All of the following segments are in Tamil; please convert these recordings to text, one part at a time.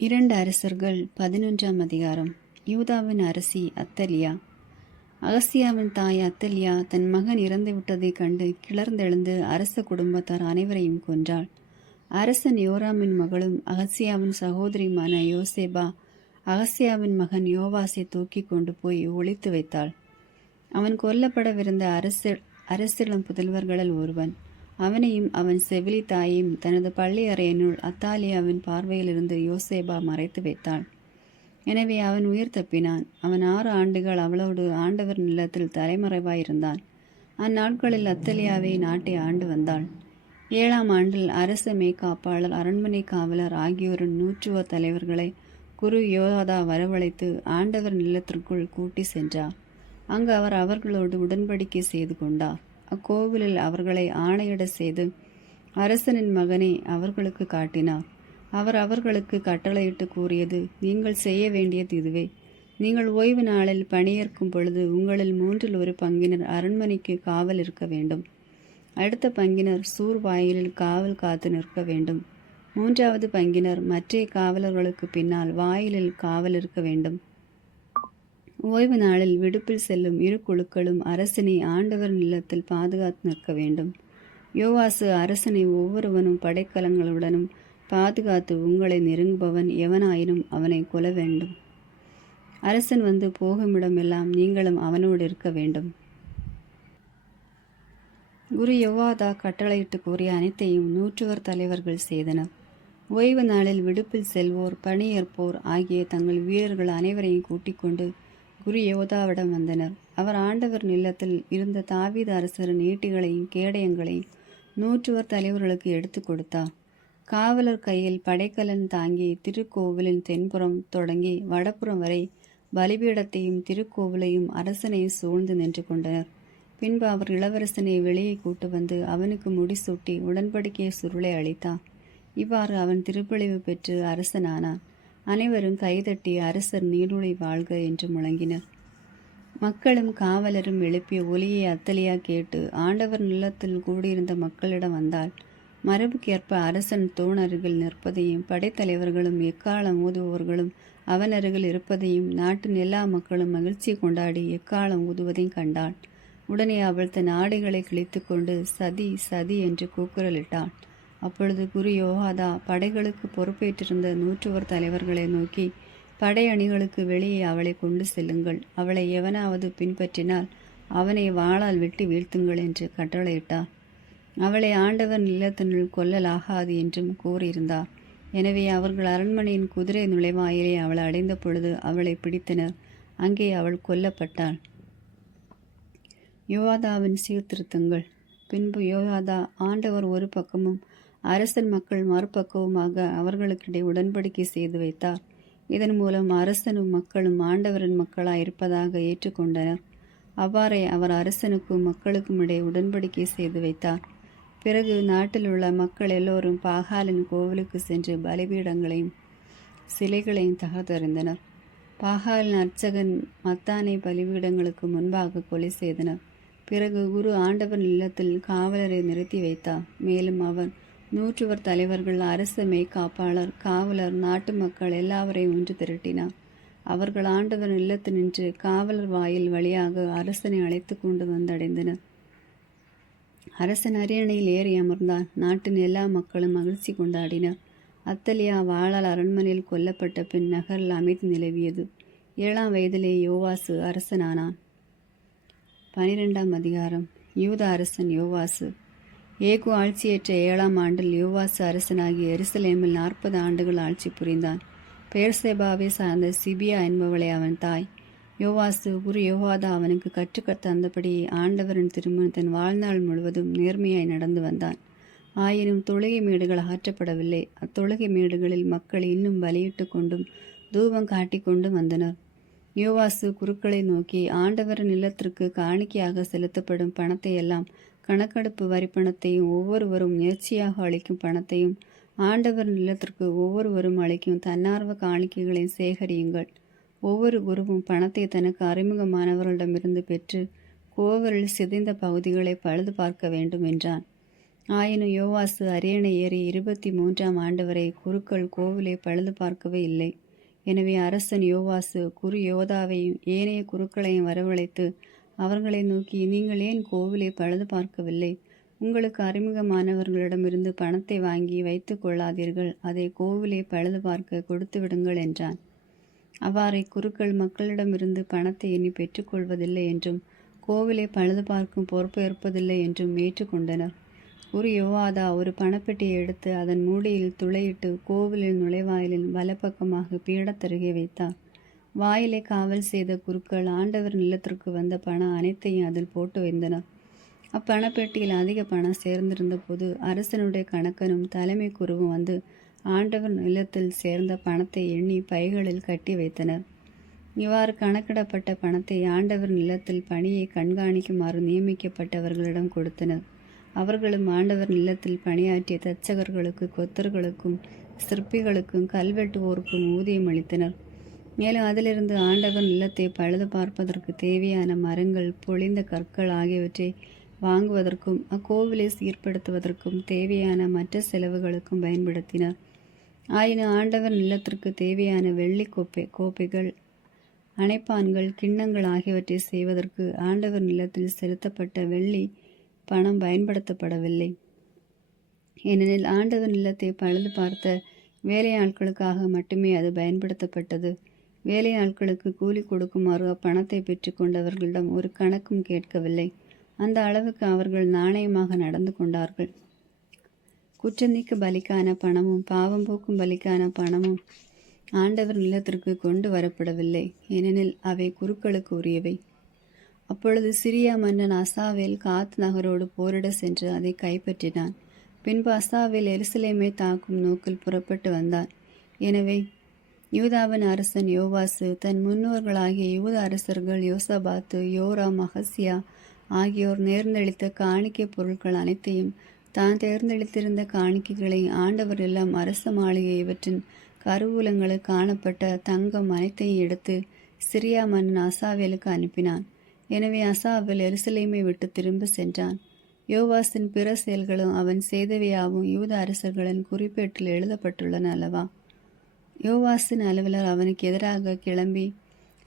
2 அரசர்கள் 11ஆம் அதிகாரம். யூதாவின் அரசி அத்தலியா. அகசியாவின் தாய் அத்தலியா தன் மகன் இறந்துவிட்டதைக் கண்டு கிளர்ந்தெழுந்து அரச குடும்பத்தார் அனைவரையும் கொன்றாள். அரசன் யோராமின் மகளும் அகசியாவின் சகோதரியுமான யோசேபா அகசியாவின் மகன் யோவாசை தூக்கி கொண்டு போய் ஒளித்து வைத்தாள். அவன் கொல்லப்படவிருந்த அரசிளம் புதல்வர்களில் ஒருவன். அவனையும் அவன் செவிலி தாயையும் தனது பள்ளி அறையினுள் அத்தாலியாவின் பார்வையிலிருந்து யோசேபா மறைத்து வைத்தாள். எனவே அவன் உயிர் தப்பினான். அவன் 6 ஆண்டுகள் அவளோடு ஆண்டவர் நிலத்தில் தலைமறைவாயிருந்தான். அந்நாட்களில் அத்தலியாவே நாட்டை ஆண்டு வந்தாள். 7ஆம் ஆண்டில் அரச மேய்க்காப்பாளர், அரண்மனை காவலர் ஆகியோரின் 100 தலைவர்களை குரு யோதாதா வரவழைத்து ஆண்டவர் நிலத்திற்குள் கூட்டி சென்றார். அங்கு அவர் அவர்களோடு உடன்படிக்கை செய்து கொண்டார். அக்கோவிலில் அவர்களை ஆணையிட செய்து அரசனின் மகனை அவர்களுக்கு காட்டினார். அவர் அவர்களுக்கு கட்டளையிட்டு கூறியது, நீங்கள் செய்ய வேண்டியது இதுவே. நீங்கள் ஓய்வு நாளில் பணியேற்கும் பொழுது உங்களில் 1/3 பங்கினர் அரண்மனைக்கு காவல் இருக்க வேண்டும். அடுத்த பங்கினர் சூர் வாயிலில் காவல் காத்து நிற்க வேண்டும். 3வது பங்கினர் மற்ற காவலர்களுக்கு பின்னால் வாயிலில் காவல் இருக்க வேண்டும். ஓய்வு நாளில் விடுப்பில் செல்லும் 2 குழுக்களும் அரசனை ஆண்டவர் நிலத்தில் பாதுகாத்து நிற்க வேண்டும். யோவாசு அரசனை ஒவ்வொருவனும் படைக்கலங்களுடனும் பாதுகாத்து உங்களை நெருங்குபவன் எவனாயினும் அவனை கொல்ல வேண்டும். அரசன் வந்து போகுமிடமெல்லாம் நீங்களும் அவனோடு இருக்க வேண்டும். குரு யோவாதா கட்டளையிட்டு கூறிய அனைத்தையும் 100 தலைவர்கள் செய்தனர். ஓய்வு நாளில் விடுப்பில் செல்வோர், பணியேற்போர் ஆகிய தங்கள் வீரர்கள் அனைவரையும் கூட்டிக் கொண்டு குரு யோதாவிடம் வந்தனர். அவர் ஆண்டவர் நிலத்தில் இருந்த தாவீது அரசரின் ஈட்டிகளையும் கேடயங்களையும் 100 தலைவர்களுக்கு எடுத்து கொடுத்தார். காவலர் கையில் படைக்கலன் தாங்கி திருக்கோவிலின் தென்புறம் தொடங்கி வடப்புறம் வரை பலிபீடத்தையும் திருக்கோவிலையும் அரசனையும் சூழ்ந்து நின்று கொண்டனர். பின்பு அவர் இளவரசனை வெளியே கூட்டு வந்து அவனுக்கு முடிசூட்டி உடன்படிக்கையை சுருளை அளித்தார். இவ்வாறு அவன் திருப்பழிவு பெற்று அரசனானான். அனைவரும் கைதட்டி அரசர் நீடூழி வாழ்க என்று முழங்கினர். மக்களும் காவலரும் எழுப்பிய ஒலியை அத்தலியா கேட்டு ஆண்டவர் நிலத்தில் கூடியிருந்த மக்களிடம் வந்தாள். மரபுக்கேற்ப அரசன் தூண் அருகில் நிற்பதையும் படைத்தலைவர்களும் எக்காலம் ஊதுபவர்களும் அவன் அருகில் இருப்பதையும் நாட்டின் எல்லா மக்களும் மகிழ்ச்சி கொண்டாடி எக்காலம் ஊதுவதையும் கண்டாள். உடனே அவள் தன் ஆடைகளை கிழித்து கொண்டு சதி சதி என்று கூக்குரலிட்டாள். அப்பொழுது குரு யோகாதா படைகளுக்கு பொறுப்பேற்றிருந்த 100 தலைவர்களை நோக்கி, படை அணிகளுக்கு வெளியே அவளை கொண்டு செல்லுங்கள். அவளை எவனாவது பின்பற்றினால் அவனை வாளால் வெட்டி வீழ்த்துங்கள் என்று கட்டளையிட்டார். அவளை ஆண்டவர் நிலத்தினுள் கொல்லலாகாது என்றும் கூறியிருந்தார். எனவே அவர்கள் அரண்மனையின் குதிரை நுழைவாயிலே அவளை அடைந்த பொழுது அவளை பிடித்தனர். அங்கே அவள் கொல்லப்பட்டாள். யோவாதாவின் சீர்திருத்தங்கள். பின்பு யோவாதா ஆண்டவர் ஒரு பக்கமும் அரசன் மக்கள் மறுபக்கவுமாக அவர்களுக்கிடையே உடன்படிக்கை செய்து வைத்தார். இதன் மூலம் அரசனும் மக்களும் ஆண்டவரின் மக்களாய் இருப்பதாக ஏற்றுக்கொண்டனர். அவ்வாறே அவர் அரசனுக்கும் மக்களுக்கும் இடையே உடன்படிக்கை செய்து வைத்தார். பிறகு நாட்டில் உள்ள மக்கள் எல்லோரும் பாகாலின் கோவிலுக்கு சென்று பலிபீடங்களையும் சிலைகளையும் தகர்த்தெறிந்தனர். பாகாலின் அர்ச்சகன் மத்தானை பலிபீடங்களுக்கு முன்பாக கொலை செய்தனர். பிறகு குரு ஆண்டவர் நிலத்தில் காவலரை நிறுத்தி வைத்தார். மேலும் அவர் 100 தலைவர்கள், அரச மேய்க்காப்பாளர், காவலர், நாட்டு மக்கள் எல்லாவரையும் ஒன்று திரட்டினார். அவர்கள் ஆண்டவர் நிலத்து நின்று காவலர் வாயில் வழியாக அரசனை அழைத்து கொண்டு வந்தடைந்தனர். அரசன் அரியணையில் ஏறி அமர்ந்தான். நாட்டின் எல்லா மக்களும் மகிழ்ச்சி கொண்டாடினர். அத்தலியா வாளால் அரண்மனையில் கொல்லப்பட்ட பின் நகரில் அமைதி நிலவியது. 7ஆம் வயதிலே யோவாசு அரசனானான். 12ஆம் அதிகாரம். யூதா அரசன் யோவாசு. ஏகு ஆட்சியேற்ற 7ஆம் ஆண்டில் யோவாசு அரசனாகி எருசலேமில் 40 ஆண்டுகள் ஆட்சி புரிந்தான். பெயர்சேபாவை சார்ந்த சிபியா என்பவளை அவன் தாய். யோவாசு குரு யோவாதா அவனுக்கு கற்றுக்கத் தந்தபடி ஆண்டவரின் திருமணம் தன் வாழ்நாள் முழுவதும் நேர்மையாய் நடந்து வந்தான். ஆயினும் தொழுகை மேடுகள் அகற்றப்படவில்லை. அத்தொழுகை மேடுகளில் மக்கள் இன்னும் பலியிட்டு கொண்டும் தூபம் காட்டிக் கொண்டும் வந்தனர். யோவாசு குருக்களை நோக்கி, ஆண்டவரின் நிலத்திற்கு காணிக்கையாக செலுத்தப்படும் பணத்தை எல்லாம், கணக்கெடுப்பு வரிப்பணத்தையும் ஒவ்வொருவரும் முயற்சியாக அளிக்கும் பணத்தையும் ஆண்டவர் நிலத்திற்கு ஒவ்வொருவரும் அளிக்கும் தன்னார்வ காணிக்கைகளையும் சேகரியுங்கள். ஒவ்வொரு குருவும் பணத்தை தனக்கு அறிமுகமானவர்களிடமிருந்து பெற்று கோவிலில் சிதைந்த பகுதிகளை பழுது பார்க்க வேண்டும் என்றான். ஆயினும் யோவாசு அரியணை ஏறி 23ஆம் ஆண்டு வரை குருக்கள் கோவிலை பழுது பார்க்கவே இல்லை. எனவே அரசன் யோவாசு குரு யோதாவையும் ஏனைய குருக்களையும் வரவழைத்து அவர்களை நோக்கி, நீங்கள் ஏன் கோவிலை பழுது பார்க்கவில்லை? உங்களுக்கு அறிமுகமானவர்களிடமிருந்து பணத்தை வாங்கி வைத்து கொள்ளாதீர்கள், அதை கோவிலை பழுது பார்க்க கொடுத்து விடுங்கள் என்றான். அவ்வாறே குருக்கள் மக்களிடமிருந்து பணத்தை எண்ணி பெற்றுக்கொள்வதில்லை என்றும் கோவிலை பழுது பார்க்கும் பொறுப்பேற்பதில்லை என்றும் ஏற்றுக்கொண்டனர். குரு யோவாதா ஒரு பணப்பெட்டியை எடுத்து அதன் மூடியில் துளையிட்டு கோவிலின் நுழைவாயிலின் வலப்பக்கமாக பீடத்தருகே வைத்தார். வாயிலை காவல் செய்த குருக்கள் ஆண்டவர் நிலத்திற்கு வந்த பணம் அனைத்தையும் அதில் போட்டு வைத்தனர். அப்பணப்பெட்டியில் அதிக பணம் சேர்ந்திருந்த போது அரசனுடைய கணக்கனும் தலைமை குருவும் வந்து ஆண்டவர் நிலத்தில் சேர்ந்த பணத்தை எண்ணி பைகளில் கட்டி வைத்தனர். இவ்வாறு கணக்கிடப்பட்ட பணத்தை ஆண்டவர் நிலத்தில் பணியை கண்காணிக்குமாறு நியமிக்கப்பட்டவர்களிடம் கொடுத்தனர். அவர்களும் ஆண்டவர் நிலத்தில் பணியாற்றிய தச்சகர்களுக்கு, கொத்தர்களுக்கும், சிற்பிகளுக்கும், கல்வெட்டுவோருக்கும் ஊதியம் அளித்தனர். மேலும் அதிலிருந்து ஆண்டவர் நிலத்தை பழுது பார்ப்பதற்கு தேவையான மரங்கள், பொழிந்த கற்கள் ஆகியவற்றை வாங்குவதற்கும் அக்கோவிலை சீர்படுத்துவதற்கும் தேவையான மற்ற செலவுகளுக்கும் பயன்படுத்தினர். ஆயினும் ஆண்டவர் நிலத்திற்கு தேவையான வெள்ளி கோப்பைகள், அணைப்பான்கள், கிண்ணங்கள் ஆகியவற்றை செய்வதற்கு ஆண்டவர் நிலத்தில் செலுத்தப்பட்ட வெள்ளி பணம் பயன்படுத்தப்படவில்லை. ஏனெனில் ஆண்டவர் நிலத்தை பழுது பார்த்த வேலையாட்களுக்காக மட்டுமே அது பயன்படுத்தப்பட்டது. வேலையாட்களுக்கு கூலி கொடுக்குமாறு அப்பணத்தை பெற்றுக்கொண்டவர்களிடம் ஒரு கணக்கும் கேட்கவில்லை. அந்த அளவுக்கு அவர்கள் நாணயமாக நடந்து கொண்டார்கள். குற்றநீக்க பலிக்கான பணமும் பாவம் போக்கும் பலிக்கான பணமும் ஆண்டவர் நிலத்திற்கு கொண்டு வரப்படவில்லை, ஏனெனில் அவை குருக்களுக்கு உரியவை. அப்பொழுது சிரியா மன்னன் அசாவேல் காத் நகரோடு போரிட சென்று அதை கைப்பற்றினான். பின்பு அசாவேல் எருசலேமை தாக்கும் நோக்கில் புறப்பட்டு வந்தான். எனவே யூதாவின் அரசன் யோவாசு தன் முன்னோர்களாகிய யூத அரசர்கள் யோசபாத்து, யோராம், அகசியா ஆகியோர் நேர்ந்தளித்த காணிக்கை பொருட்கள் அனைத்தையும், தான் தேர்ந்தெடுத்திருந்த காணிக்கைகளை, ஆண்டவர் எல்லாம் அரச மாளிகை இவற்றின் கருவூலங்களில் காணப்பட்ட தங்கம் அனைத்தையும் எடுத்து சிரியா மன்னன் அசாவேலுக்கு அனுப்பினான். எனவே அசாவேல் எருசலேமை விட்டு திரும்ப சென்றான். யோவாசின் பிற செயல்களும் அவன் செய்தவையாவும் யூத அரசர்களின் குறிப்பேட்டில் எழுதப்பட்டுள்ளன அல்லவா? யோவாசின் அலுவலர் அவனுக்கு எதிராக கிளம்பி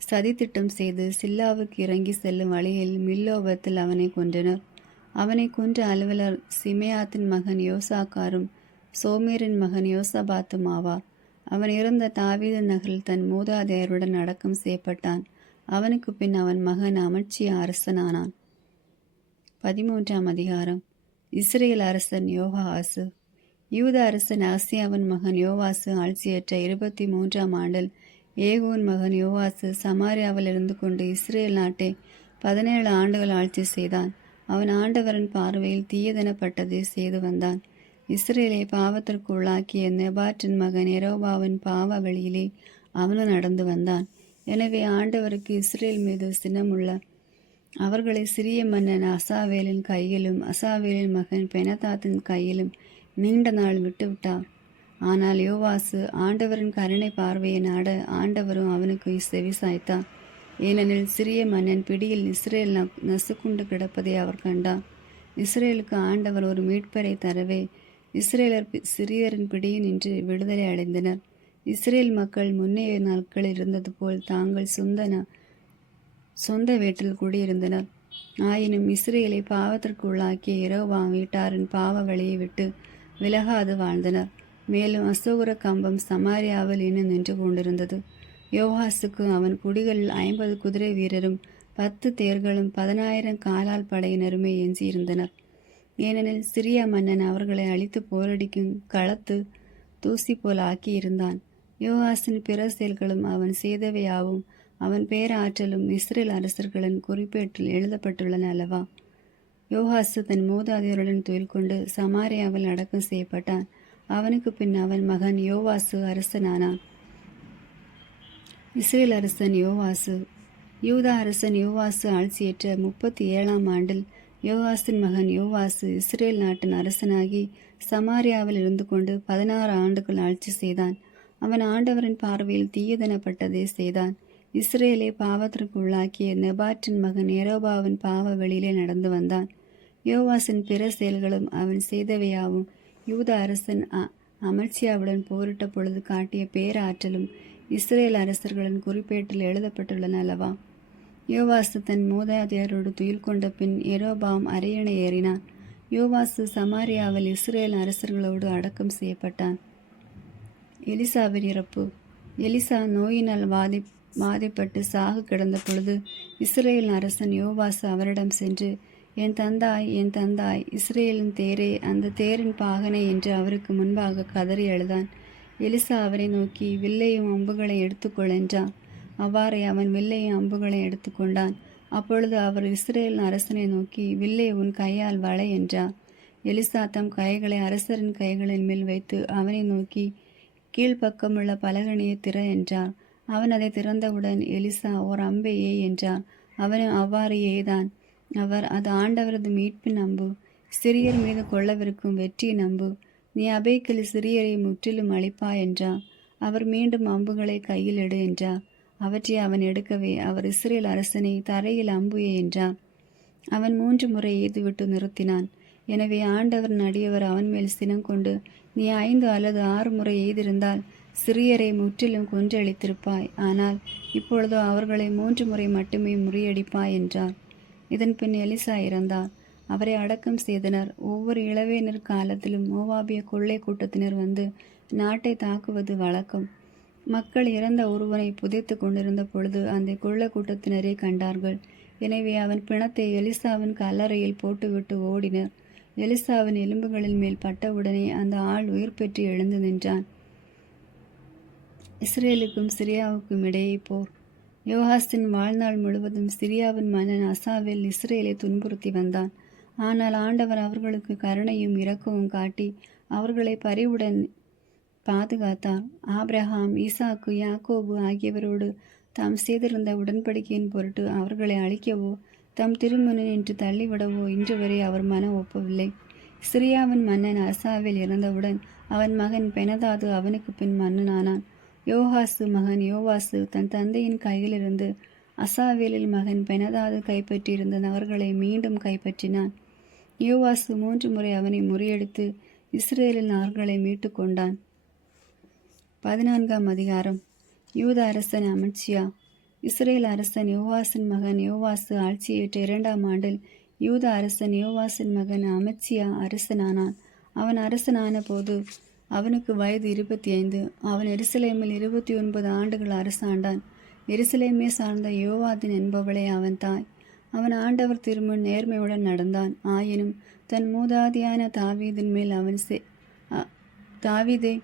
சதித்திட்டம் செய்து சில்லாவுக்கு இறங்கி செல்லும் வழியில் மில்லோபத்தில் அவனை கொன்றனர். அவனை கொன்ற அலுவலர் சிமேயாத்தின் மகன் யோசாக்காரும் சோமேரின் மகன் யோசபாத்தும் ஆவார். அவன் இறந்த தாவீது நகரில் தன் மூதாதையருடன் அடக்கம் செய்யப்பட்டான். அவனுக்கு பின் அவன் மகன் அமட்சிய அரசனானான். 13ஆம் அதிகாரம். இஸ்ரேல் அரசன் யோவாசு. யூத அரசன் ஆசியாவின் மகன் யோவாசு ஆட்சியற்ற 23ஆம் ஆண்டில் ஏகோன் மகன் யோவாசு சமாரியாவில் இருந்து கொண்டு இஸ்ரேல் நாட்டை 17 ஆண்டுகள் ஆட்சி செய்தான். அவன் ஆண்டவரின் பார்வையில் தீயதெனப்பட்டதை செய்து வந்தான். இஸ்ரேலை பாவத்திற்கு உள்ளாக்கிய நெபாற்றின் மகன் எரோபாவின் பாவ வழியிலே அவனும் நடந்து வந்தான். எனவே ஆண்டவருக்கு இஸ்ரேல் மீது சினமுள்ள அவர்களை சிறிய மன்னன் அசாவேலின் கையிலும் அசாவேலின் மகன் பெனதாத்தின் கையிலும் நீண்ட நாள் விட்டுவிட்டார். ஆனால் யோவாசு ஆண்டவரின் கருணை பார்வையை நாட ஆண்டவரும் அவனுக்கு செவிசாய்த்தார். ஏனெனில் சிறிய மன்னன் பிடியில் இஸ்ரேல் நசுக்குண்டு கிடப்பதை அவர் கண்டார். இஸ்ரேலுக்கு ஆண்டவர் ஒரு மீட்பரை தரவே இஸ்ரேலர் சிறியரின் பிடியில் நின்று விடுதலை அடைந்தனர். இஸ்ரேல் மக்கள் முன்னைய நாட்களில் இருந்தது போல் தாங்கள் சொந்த வீட்டில் குடியிருந்தனர். ஆயினும் இஸ்ரேலை பாவத்திற்கு உள்ளாக்கிய யெரோபாம் வீட்டாரின் பாவ வழியை விட்டு விலகாது வாழ்ந்தனர். மேலும் அசோகர கம்பம் சமாரியாவில் இன்னும் நின்று கொண்டிருந்தது. யோவாசுக்கு அவன் குடிகளில் 50 குதிரை வீரரும் 10 தேர்களும் 10,000 காலால் படையினருமே எஞ்சியிருந்தனர். ஏனெனில் சிறிய மன்னன் அவர்களை அழித்து போரடிக்கும் களத்து தூசி போல் ஆக்கியிருந்தான். யோவாசின் பிற செயல்களும் அவன் செய்தவையாவும் அவன் பேராற்றலும் இஸ்ரேல் அரசர்களின் குறிப்பேட்டில் எழுதப்பட்டுள்ளன அல்லவா? யோவாசு தன் மூதாதையருடன் துயில் கொண்டு சமாரியாவில் அடக்கம் செய்யப்பட்டான். அவனுக்கு பின் அவன் மகன் யோவாசு அரசனானான். இஸ்ரேல் அரசன் யோவாசு. யூதா அரசன் யோவாசு ஆட்சியேற்ற 37ஆம் ஆண்டில் யோவாசின் மகன் யோவாசு இஸ்ரேல் நாட்டின் அரசனாகி சமாரியாவில் இருந்து கொண்டு 16 ஆண்டுகள் ஆட்சி செய்தான். அவன் ஆண்டவரின் பார்வையில் தீயதெனப்பட்டதை செய்தான். இஸ்ரேலை பாவத்திற்கு உள்ளாக்கிய நெபாற்றின் மகன் யெரோபாவின் பாவ வெளியிலே நடந்து வந்தான். யோவாசின் பிற செயல்களும் அவன் செய்தவையாவும் யூத அரசன் அமல்சியாவுடன் போரிட்ட பொழுது காட்டிய பேராற்றலும் இஸ்ரேல் அரசர்களின் குறிப்பேட்டில் எழுதப்பட்டுள்ளன அல்லவா? யோவாசு தன் மூதாதையரோடு துயில் கொண்ட பின் எரோபாம் அரியணை ஏறினான். யோவாசு சமாரியாவில் இஸ்ரேல் அரசர்களோடு அடக்கம் செய்யப்பட்டான். எலிசாவின் இறப்பு. எலிசா நோயினால் வாதிப்பட்டு சாகு கிடந்த பொழுது இஸ்ரேல் அரசன் யோவாசு அவரிடம் சென்று, என் தந்தாய் இஸ்ரேலின் தேரே, அந்த தேரின் பாகனே என்று அவருக்கு முன்பாக கதறி அழுதான். எலிசா அவரை நோக்கி, வில்லையும் அம்புகளை எடுத்துக்கொள் என்றான். அவ்வாறே அவன் வில்லையும் அம்புகளை எடுத்துக்கொண்டான். அப்பொழுது அவர் இஸ்ரேல் அரசனை நோக்கி, வில்லை உன் கையால் வளை என்றார். எலிசா தம் கைகளை அரசரின் கைகளின் மேல் வைத்து அவனை நோக்கி, கீழ்ப்பக்கமுள்ள பலகணியை திற என்றார். அவன் அதை திறந்தவுடன் எலிசா, ஓர் அம்பை ஏய் என்றார். அவனும் அவ்வாறு எய்தான். அவர், அது ஆண்டவரது மீட்பின் அம்பு, சிறியர் மீது கொள்ளவிருக்கும் வெற்றியின் அம்பு. நீ அபேக்கில் சிறியரை முற்றிலும் அழிப்பாய் என்றார். அவர் மீண்டும் அம்புகளை கையில் எடு என்றார். அவற்றை அவன் எடுக்கவே அவர் இஸ்ரேல் அரசனை தரையில் அம்புயே என்றார். அவன் 3 முறை எய்துவிட்டு நிறுத்தினான். எனவே ஆண்டவர் அடியவர் அவன் மேல் சினம் கொண்டு, நீ 5 அல்லது 6 முறை எய்திருந்தால் சிறியரை முற்றிலும் கொன்றழித்திருப்பாய். ஆனால் இப்பொழுதோ அவர்களை 3 முறை மட்டுமே முறியடிப்பாய் என்றார். இதன் பின் எலிசா இறந்தார். அவரை அடக்கம் செய்தனர். ஒவ்வொரு இளவேனிற் காலத்திலும் மோவாபிய கொள்ளை கூட்டத்தினர் வந்து நாட்டை தாக்குவது வழக்கம். மக்கள் இறந்த ஒருவனை புதைத்து கொண்டிருந்த பொழுது அந்த கொள்ளை கூட்டத்தினரே கண்டார்கள். எனவே அவன் பிணத்தை எலிசாவின் கல்லறையில் போட்டுவிட்டு ஓடினர். எலிசாவின் எலும்புகளின் மேல் பட்டவுடனே அந்த ஆள் உயிர் பெற்று எழுந்து நின்றான். இஸ்ரேலுக்கும் சிரியாவுக்கும் இடையே போர். யோவாசின் வாழ்நாள் முழுவதும் சிரியாவின் மன்னன் அசாவேல் இஸ்ரேலை துன்புறுத்தி வந்தான். ஆனால் ஆண்டவர் அவர்களுக்கு கருணையும் இரக்கமும் காட்டி அவர்களை பரிவுடன் பாதுகாத்தார். ஆபிரகாம், ஈசாக்கு, யாக்கோபு ஆகியவரோடு தாம் செய்திருந்த உடன்படிக்கையின் பொருட்டு அவர்களை அழிக்கவோ தம் திருமுனின் என்று தள்ளிவிடவோ இன்று வரை அவர் மனம் ஒப்பவில்லை. சிரியாவின் மன்னன் அசாவேல் இறந்தவுடன் அவன் மகன் பெனதாது அவனுக்கு பின் மன்னனானான். யோவாசு மகன் யோவாசு தன் தந்தையின் கையிலிருந்து அசாவேலில் மகன் பெனதாது கைப்பற்றியிருந்த நகர்களை மீண்டும் கைப்பற்றினான். யோவாசு 3 முறை அவனை முறியடித்து இஸ்ரேலின் நகர்களை மீட்டு கொண்டான். 14ஆம் அதிகாரம். யூத அரசன் அமத்சியா. இஸ்ரேல் அரசன் யோவாசின் மகன் யோவாசு ஆட்சியேற்ற 2ஆம் ஆண்டில் யூத அரசன் யோவாசின் மகன் அமத்சியா அரசனானான். அவன் அரசனான போது அவனுக்கு வயது 25. அவன் எருசலேமில் 29 ஆண்டுகள் அரசாண்டான். எருசலேமே சார்ந்த யோவாதின் என்பவளே அவன் தாய். அவன் ஆண்டவர் திருமுன் நேர்மையுடன் நடந்தான். ஆயினும் தன் மூதாதியான தாவீதின் மேல் தாவீதை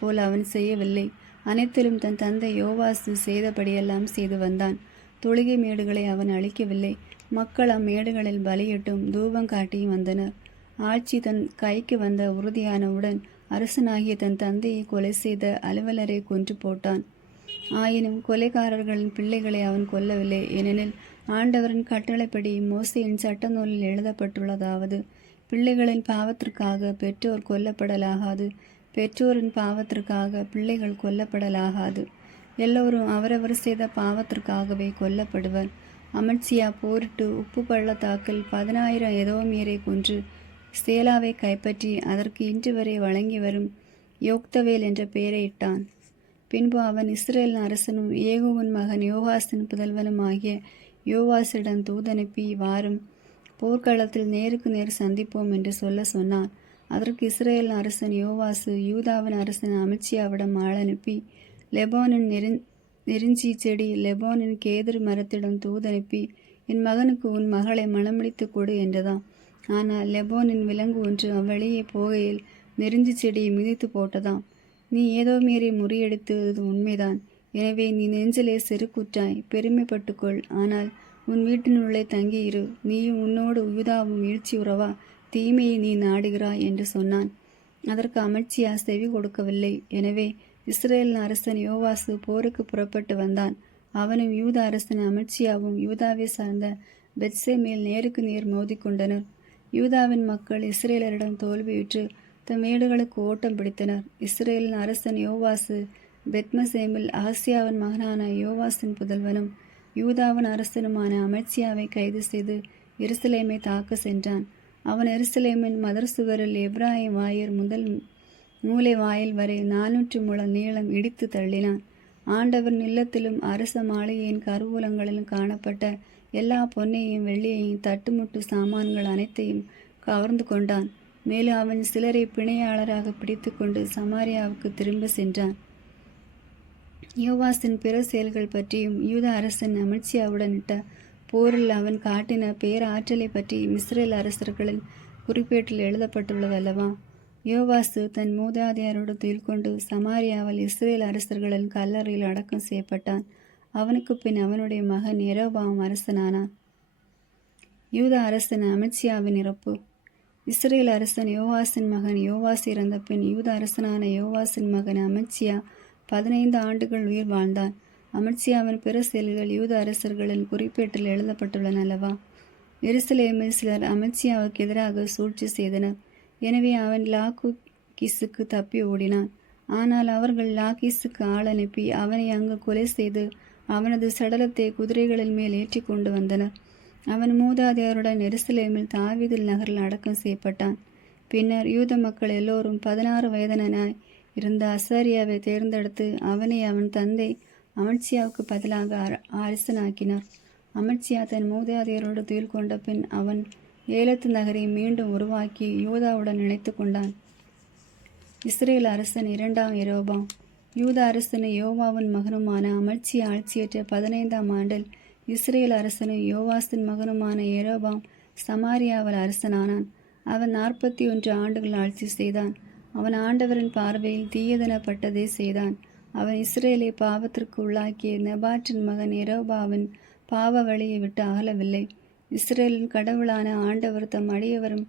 போல் அவன் செய்யவில்லை. அனைத்திலும் தன் தந்தை யோவாசு செய்தபடியெல்லாம் செய்து வந்தான். தொழுகை மேடுகளை அவன் அழிக்கவில்லை. மக்கள் அம்மேடுகளில் பலியிட்டும் தூபம் காட்டியும் வந்தனர். ஆட்சி தன் கைக்கு வந்த உறுதியானவுடன் அரசனாகிய தன் தந்தையை கொலை செய்த அலுவலரை கொன்று போட்டான். ஆயினும் கொலைகாரர்களின் பிள்ளைகளை அவன் கொல்லவில்லை. ஏனெனில் ஆண்டவரின் கட்டளைப்படி மோசேயின் சட்ட நூலில் எழுதப்பட்டுள்ளதாவது, பிள்ளைகளின் பாவத்திற்காக பெற்றோர் கொல்லப்படலாகாது, பெற்றோரின் பாவத்திற்காக பிள்ளைகள் கொல்லப்படலாகாது. எல்லோரும் அவரவர் செய்த பாவத்திற்காகவே கொல்லப்படுவர். அமத்சியா போரிட்டு உப்பு பள்ளத்தாக்கில் 10,000 எதோமியரை கொன்று சேலாவை கைப்பற்றி அதற்கு இன்று வரை வழங்கி வரும் யோக்தவேல் என்ற பெயரையிட்டான். பின்பு அவன் இஸ்ரேல் அரசனும் ஏகூவின் மகன் யோவாசின் புதல்வனும் ஆகிய யோவாசிடம் தூதனுப்பி, வாரும், போர்க்களத்தில் நேருக்கு நேர் சந்திப்போம் என்று சொன்னான். அதற்கு இஸ்ரேல் அரசன் யோவாசு யூதாவின் அரசன் அமத்சியாவிடம் ஆள் அனுப்பி, லெபோனின் நெருஞ்சி செடி லெபோனின் கேதுரு மரத்திடம் தூதனுப்பி, என் மகனுக்கு உன் மகளை மணமுடித்து கொடு என்றதாம். ஆனால் லெபோனின் விலங்கு ஒன்று அவ்வழியே போகையில் நெருஞ்சி செடியை மிதித்து போட்டதாம். நீ ஏதோ மீறி முறியடித்தது உண்மைதான். எனவே நீ நெஞ்சிலே செருக்குற்றாய், பெருமைப்பட்டுக்கொள். ஆனால் உன் வீட்டினுள்ளே தங்கியிரு. நீயும் உன்னோடு யூதாவும் வீழ்ச்சி உறவா, தீமையை நீ நாடுகிறாய் என்று சொன்னான். அதற்கு அமத்சியா செவி கொடுக்கவில்லை. எனவே இஸ்ரேல் அரசன் யோவாசு போருக்கு புறப்பட்டு வந்தான். அவனும் யூத அரசன் அமத்சியாவும் யூதாவை சார்ந்த பெத்சேமேல் நேருக்கு நேர் மோதிக்கொண்டனர். யூதாவின் மக்கள் இஸ்ரேலரிடம் தோல்வியுற்று தம் வீடுகளுக்கு ஓட்டம் பிடித்தனர். இஸ்ரேலின் அரசன் யோவாசு பெத்மசேமில் அகசியாவின் மகனான யோவாசின் புதல்வனும் யூதாவின் அரசனுமான அமத்சியாவை கைது செய்து எருசலேமை தாக்க சென்றான். அவன் எருசலேமின் மதர் சுவரில் எப்ராஹிம் வாயர் முதல் மூலை வாயில் வரை 400 முழம் நீளம் இடித்து தள்ளினான். ஆண்டவர் இல்லத்திலும் அரச மாளிகையின் கருவூலங்களிலும் காணப்பட்ட எல்லா பொன்னையும் வெள்ளியையும் தட்டுமுட்டு சாமான்கள் அனைத்தையும் கவர்ந்து கொண்டான். மேலும் அவன் சிலரை பிணையாளராக பிடித்து கொண்டு சமாரியாவுக்கு திரும்ப சென்றான். யோவாசின் பிற செயல்கள் பற்றியும் யூதா அரசன் அமத்சியாவுடனிட்ட போரில் அவன் காட்டின பேராற்றலை பற்றி இஸ்ரேல் அரசர்களின் குறிப்பேட்டில் எழுதப்பட்டுள்ளதல்லவா? யோவாசு தன் மூதாதையரோடு துயில் கொண்டு சமாரியாவில் இஸ்ரேல் அரசர்களின் கல்லறையில் அடக்கம் செய்யப்பட்டான். அவனுக்கு பின் அவனுடைய மகன் யெரொபெயாம் அரசனானான். யூதா அரசன் அமத்சியாவின் இறப்பு. இஸ்ரேல் அரசன் யோவாசின் மகன் யோவாஸ் இறந்த பின் யூதா அரசனான யோவாசின் மகன் அமத்சியா 15 ஆண்டுகள் உயிர் வாழ்ந்தான். அமத்சியாவின் பிற செயல்கள் யூத அரசர்களின் குறிப்பேட்டில் எழுதப்பட்டுள்ளன அல்லவா? எருசலேமில் சிலர் அமத்சியாவுக்கு எதிராக சூழ்ச்சி செய்தனர். எனவே அவன் லாகீசுக்கு தப்பி ஓடினான். ஆனால் அவர்கள் லாகீசுக்கு ஆள் அனுப்பி அவனை அங்கு கொலை செய்து அவனது சடலத்தை குதிரைகளின் மேல் ஏற்றி கொண்டு வந்தனர். அவன் மூதாதையருடன் எருசலேமில் தாவீதில் நகரில் அடக்கம் செய்யப்பட்டான். பின்னர் யூத மக்கள் எல்லோரும் 16 வயதனாய் இருந்த அசாரியாவை தேர்ந்தெடுத்து அவனை அவன் தந்தை அமத்சியாவுக்கு பதிலாக அரசனாக்கினார். அமத்சியா தன் மூதாதையரோடு துயில் கொண்ட பின் அவன் ஏலத்து நகரை மீண்டும் உருவாக்கி யூதாவுடன் இணைத்து கொண்டான். இஸ்ரேல் அரசன் 2ஆம் யெரொபெயாம். யூதா அரசனும் யோவாவின் மகனுமான அமத்சியா ஆட்சியேற்ற 15ஆம் ஆண்டில் இஸ்ரேல் அரசனும் யோவாசின் மகனுமான யெரொபெயாம் சமாரியாவில் அரசனானான். அவன் 41 ஆண்டுகள் ஆட்சி செய்தான். அவன் ஆண்டவரின் பார்வையில் தீயதனப்பட்டதை செய்தான். அவன் இஸ்ரேலை பாவத்திற்கு உள்ளாக்கிய நெபாற்றின் மகன் யெரொபெயாமின் பாவ வழியை விட்டு அகலவில்லை. இஸ்ரேலின் கடவுளான ஆண்டவர் தம் அடியவரும்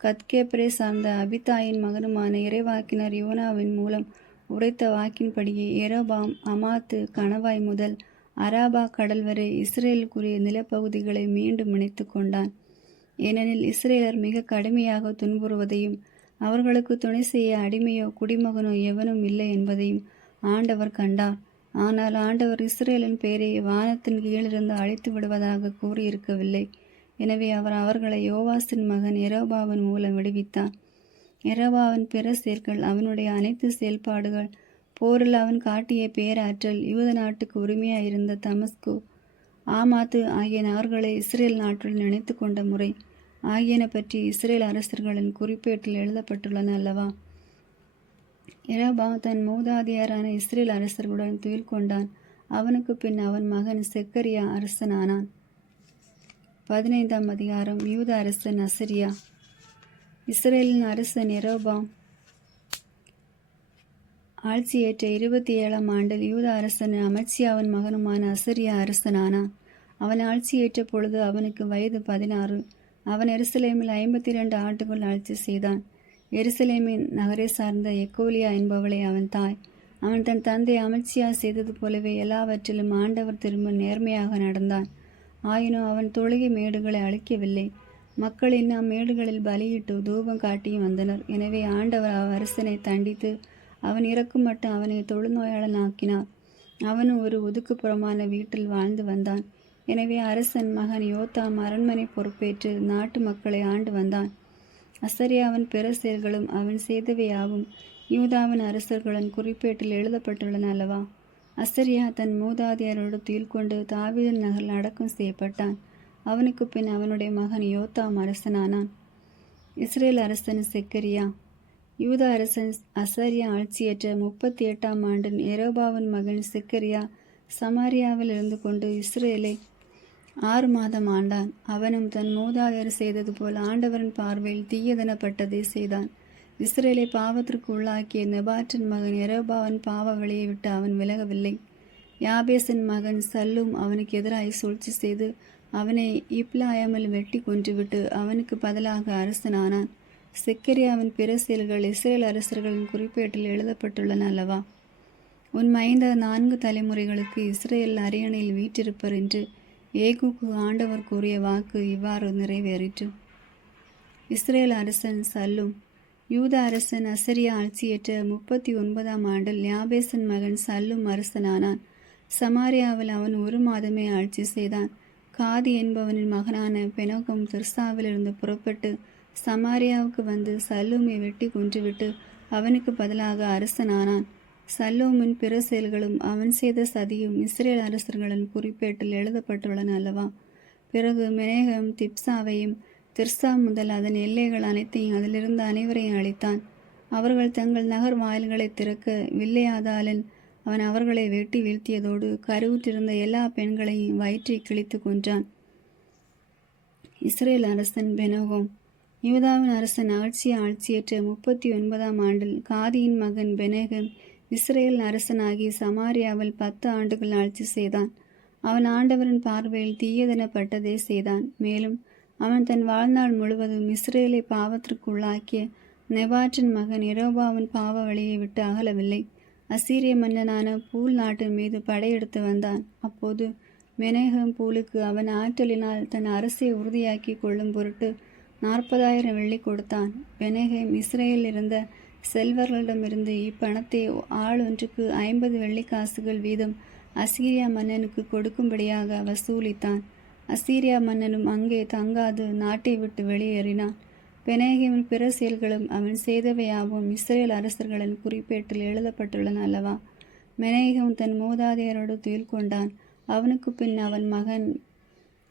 கத்கேப்பரை சார்ந்த அபித்தாயின் மகனுமான இறைவாக்கினர் யோனாவின் மூலம் உரைத்த வாக்கின்படியே யெரொபெயாம் அமாத்து கணவாய் முதல் அராபா கடல் வரை இஸ்ரேலுக்குரிய நிலப்பகுதிகளை மீண்டும் இணைத்து கொண்டான். ஏனெனில் இஸ்ரேலர் மிக கடுமையாக துன்புறுவதையும் அவர்களுக்கு துணை செய்ய அடிமையோ குடிமகனோ எவனும் இல்லை என்பதையும் ஆண்டவர் கண்டார். ஆனால் ஆண்டவர் இஸ்ரேலின் பெயரை வானத்தின் கீழிருந்து அழித்து விடுவதாக கூறியிருக்கவில்லை. எனவே அவர் அவர்களை யோவாசின் மகன் யெரொபெயாமின் மூலம் விடுவித்தார். யெரொபெயாமின் பிற செயல்கள், அவனுடைய அனைத்து செயல்பாடுகள், போரில் அவன் காட்டிய பேராற்றல், யூத நாட்டுக்கு உரிமையாயிருந்த தமஸ்கு, ஆமாத்து ஆகிய நகர்களை இஸ்ரேல் நாட்டுடன் இணைத்து கொண்ட முறை ஆகியன பற்றி இஸ்ரேல் அரசர்களின் குறிப்பேட்டில் எழுதப்பட்டுள்ளன அல்லவா? யெரொபெயாம் தன் மூதாதையரான இஸ்ரேல் அரசர்களுடன் துயில் கொண்டான். அவனுக்கு பின் அவன் மகன் செக்கரியா அரசனானான். 15ஆம் அதிகாரம். யூத அரசன் அசரியா. இஸ்ரேலின் அரசன் யெரொபெயாம் ஆட்சியேற்ற 27ஆம் ஆண்டில் யூத அரசன் அமத்சியாவின் மகனுமான அசரியா அரசனானான். அவன் ஆட்சியேற்ற பொழுது அவனுக்கு வயது 16. அவன் எருசலேமில் 52 ஆண்டுகள் ஆட்சி செய்தான். எருசலேமின் நகரை சார்ந்த எக்கோலியா என்பவளை அவன் தாய். அவன் தன் தந்தை அமத்சியா செய்தது போலவே எல்லாவற்றிலும் ஆண்டவர் திரும்ப நேர்மையாக நடந்தான். ஆயினும் அவன் தொழுகை மேடுகளை அழிக்கவில்லை. மக்கள் இன்னும் மேடுகளில் பலியிட்டு தூபம் காட்டியும் வந்தனர். எனவே ஆண்டவர் அரசனை தண்டித்து அவன் இறக்கும் மட்டும் அவனை தொழுநோயாளன் ஆக்கினார். அவனும் ஒரு ஒதுக்குப்புறமான வீட்டில் வாழ்ந்து வந்தான். எனவே அரசன் மகன் யோத்தாம் அரண்மனை பொறுப்பேற்று நாட்டு மக்களை ஆண்டு வந்தான். அசரியாவின் பிற செயல்களும் அவன் செய்தவையாவும் யூதாவின் அரசர்களின் குறிப்பேட்டில் எழுதப்பட்டுள்ளன அல்லவா? அசரியா தன் மூதாதையரோடு துயில் கொண்டு தாவீதின் நகரில் அடக்கம் செய்யப்பட்டான். அவனுக்கு பின் அவனுடைய மகன் யோத்தாம் அரசனானான். இஸ்ரேல் அரசன் செக்கரியா. யூதா அரசன் அசரியா ஆட்சியேற்ற 38ஆம் ஆண்டில் யெரொபெயாமின் மகன் செக்கரியா சமாரியாவில் இருந்து கொண்டு இஸ்ரேலை 6 மாதம் ஆண்டான். அவனும் தன் மூதாதையர் செய்தது போல் ஆண்டவரின் பார்வையில் தீயதனப்பட்டதை செய்தான். இஸ்ரேலை பாவத்திற்கு உள்ளாக்கிய நெபாற்றின் மகன் யெரொபெயாமின் பாவ வழியை விட்டு அவன் விலகவில்லை. யாபேசின் மகன் சல்லூம் அவனுக்கு எதிராக சூழ்ச்சி செய்து அவனை இப்லாயாமில் வெட்டி கொன்றுவிட்டு அவனுக்கு பதிலாக அரசனானான். செக்கரியாவின் பிற செயல்கள் இஸ்ரேல் அரசர்களின் குறிப்பேட்டில் எழுதப்பட்டுள்ளன அல்லவா? உன் மைந்த 4 தலைமுறைகளுக்கு இஸ்ரேல் அரியணையில் வீற்றிருப்பர் என்று ஏகுக்கு ஆண்டவர் கூறிய வாக்கு இவ்வாறு நிறைவேறிற்று. இஸ்ரேல் அரசன் சல்லூம். யூத அரசன் அசரியா ஆட்சியேற்ற 39ஆம் ஆண்டில் யாபேசின் மகன் சல்லூம் அரசனானான். சமாரியாவில் அவன் 1 மாதமே ஆட்சி செய்தான். காதி என்பவனின் மகனான பெனோகம் திர்சாவிலிருந்து புறப்பட்டு சமாரியாவுக்கு வந்து சல்லூமை வெட்டி கொன்றுவிட்டு அவனுக்கு பதிலாக அரசனானான். சல்லூமின் பிற செயல்களும் அவன் செய்த சதியும் இஸ்ரேல் அரசர்களின் குறிப்பேட்டில் எழுதப்பட்டுள்ளன அல்லவா? பிறகு மெனேகம் திப்சாவையும் திர்சா முதல் அதன் எல்லைகள் அனைத்தையும் அதிலிருந்து அனைவரையும் அழித்தான். அவர்கள் தங்கள் நகர் வாயில்களை திறக்க வில்லையாதாலன் அவன் அவர்களை வெட்டி வீழ்த்தியதோடு கருவுற்றிருந்த எல்லா பெண்களையும் வயிற்றை கிழித்து கொன்றான். இஸ்ரேல் அரசன் பெனோகம். யூதாவின் அரசன் ஆட்சியேற்ற 39ஆம் ஆண்டில் காதியின் மகன் பெனேகம் இஸ்ரேல் அரசனாகி சமாரியாவில் 10 ஆண்டுகள் ஆட்சி செய்தான். அவன் ஆண்டவரின் பார்வையில் தீயதெனப்பட்டதே செய்தான். மேலும் அவன் தன் வாழ்நாள் முழுவதும் இஸ்ரேலை பாவத்திற்குள்ளாக்கிய நெபாற்றின் மகன் எரோபாவின் பாவ வழியை விட்டு அகலவில்லை. அசீரிய மன்னனான பூல் நாட்டின் மீது படையெடுத்து வந்தான். அப்போது மெனேகம் பூலுக்கு அவன் ஆற்றலினால் தன் அரசை உறுதியாக்கி கொள்ளும் பொருட்டு 40,000 வெள்ளி கொடுத்தான். மெனேகம் இஸ்ரேலில் இருந்த செல்வர்களிடமிருந்து இப்பணத்தை ஆள் ஒன்றுக்கு 50 வெள்ளிக்காசுகள் வீதம் அசீரியா மன்னனுக்கு கொடுக்கும்படியாக வசூலித்தான். அசீரியா மன்னனும் அங்கே தங்காது நாட்டை விட்டு வெளியேறினான். பெனேகமின் பிற செயல்களும் அவன் செய்தவையாவும் இஸ்ரேல் அரசர்களின் குறிப்பேட்டில் எழுதப்பட்டுள்ளன அல்லவா? மெனேகம் தன் மூதாதையரோடு துயில் கொண்டான். அவனுக்கு பின் அவன் மகன்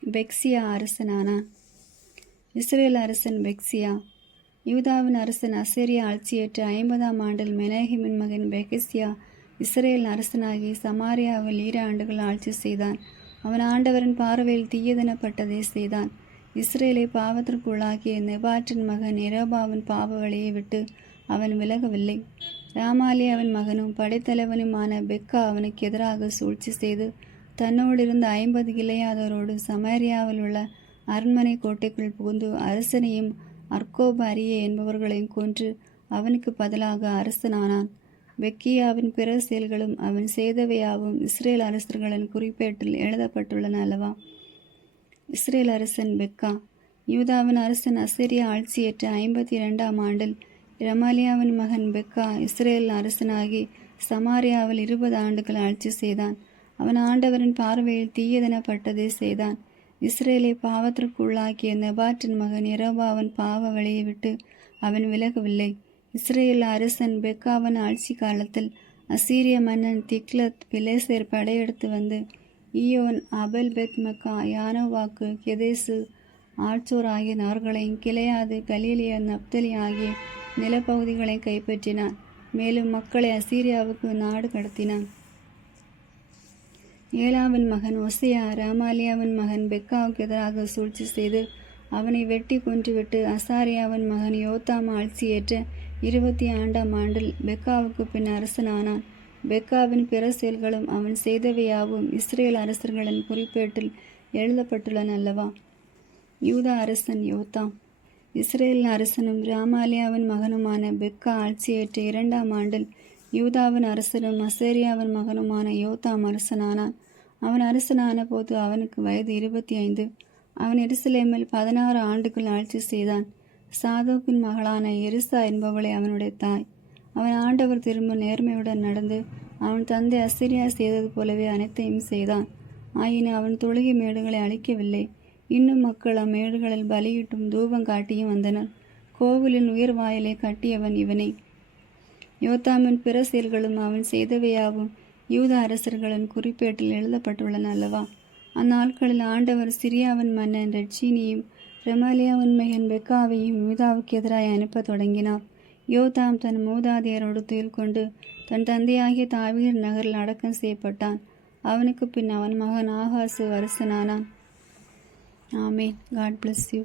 பெக்சியா அரசனானான். இஸ்ரேல் அரசன் பெக்சியா. யூதாவின் அரசன் அசீரியா ஆட்சியேற்ற 50ஆம் ஆண்டில் மெனேகமின் மகன் பெகசியா இஸ்ரேல் அரசனாகி சமாரியாவில் 7 ஆண்டுகள் ஆட்சி செய்தான். அவன் ஆண்டவரின் பார்வையில் தீயதெனப்பட்டதை செய்தான். இஸ்ரேலை பாவத்திற்குள்ளாக்கிய நெபாற்றின் மகன் எரோபாவின் பாவ வழியை விட்டு அவன் விலகவில்லை. ராமாலியாவின் மகனும் படைத்தலைவனுமான பெக்கா அவனுக்கு எதிராக சூழ்ச்சி செய்து தன்னோடு இருந்த 50 கிளையாதோரோடு சமாரியாவில் உள்ள அரண்மனை கோட்டைக்குள் புகுந்து அரசனையும் அர்கோப அரிய என்பவர்களையும் கொன்று அவனுக்கு பதிலாக அரசனானான். பெக்கியாவின் பிற செயல்களும் அவன் செய்தவையாவும் இஸ்ரேல் அரசர்களின் குறிப்பேட்டில் எழுதப்பட்டுள்ளன அல்லவா? இஸ்ரேல் அரசன் பெக்கா. யூதாவின் அரசன் அசீரியா ஆட்சியேற்ற 52ஆம் ஆண்டில் ரமாலியாவின் மகன் பெக்கா இஸ்ரேல் அரசனாகி சமாரியாவில் 20 ஆண்டுகள் ஆட்சி செய்தான். அவன் ஆண்டவரின் பார்வையில் தீயதெனப்பட்டதை செய்தான். இஸ்ரேலை பாவத்திற்குள்ளாக்கிய நெபாற்றின் மகன் எரோபாவின் பாவ வழியை விட்டு அவன் விலகவில்லை. இஸ்ரேல் அரசன் பெக்காவின் ஆட்சி காலத்தில் அசீரிய மன்னன் திக்லத் பிலேசேர் படையெடுத்து வந்து ஈயோன், அபெல் பெத் மக்கா, யானோவாக்கு, கெதேசு, ஆட்சோர் ஆகிய நகர்களையும் கிளையாது, கலீலியா, நப்தலி ஆகிய நிலப்பகுதிகளை கைப்பற்றினான். மேலும் மக்களை அசீரியாவுக்கு நாடு கடத்தினான். ஏலாவின் மகன் ஒசியா ராமாலியாவின் மகன் பெக்காவுக்கு எதிராக சூழ்ச்சி செய்து அவனை வெட்டி கொன்றுவிட்டு அசாரியாவின் மகன் யோத்தாம் ஆட்சியேற்ற 20ஆம் ஆண்டில் பெக்காவுக்கு பின் அரசனானான். பெக்காவின் பிற செயல்களும் அவன் செய்தவையாவும் இஸ்ரேல் அரசர்களின் குறிப்பேட்டில் எழுதப்பட்டுள்ளன அல்லவா? யூதா அரசன் யோத்தாம். இஸ்ரேல் அரசனும் ராமாலியாவின் மகனுமான பெக்கா ஆட்சியேற்ற 2ஆம் ஆண்டில் யூதாவின் அரசனும் அசேரியாவின் மகனுமான யோத்தாம் அரசனானான். அவன் அரசனான போது அவனுக்கு வயது 25. அவன் எருசலேமில் 16 ஆண்டுகள் ஆட்சி செய்தான். சாதோக்கின் மகளான எருசா என்பவளை அவனுடைய தாய். அவன் ஆண்டவர் திரும்ப நேர்மையுடன் நடந்து அவன் தந்தை அசீரியா செய்தது போலவே அனைத்தையும் செய்தான். ஆயினும் அவன் தொழுகை மேடுகளை அழிக்கவில்லை. இன்னும் மக்கள் அம்மேடுகளில் பலியிட்டும் தூபம் காட்டியும் வந்தனர். கோவிலின் உயர் வாயிலை கட்டியவன் இவனே. யோத்தாமின் பிற செயல்களும் அவன் செய்தவையாவும் யூத அரசர்களின் குறிப்பேட்டில் எழுதப்பட்டுள்ளன அல்லவா? அந்நாட்களில் ஆண்டவர் சிரியாவின் மன்னன் ரெட்சீனியும் ரெமாலியாவின் மகன் பெக்காவையும் யூதாவுக்கு எதிராக அனுப்ப தொடங்கினார். யோதாம் தன் மூதாதையரோடு துயில் கொண்டு தன் தந்தையாகிய தாவீர் நகரில் அடக்கம் செய்யப்பட்டான். அவனுக்கு பின் அவன் மகன் ஆகாசு அரசனானான். ஆமேன். God bless you.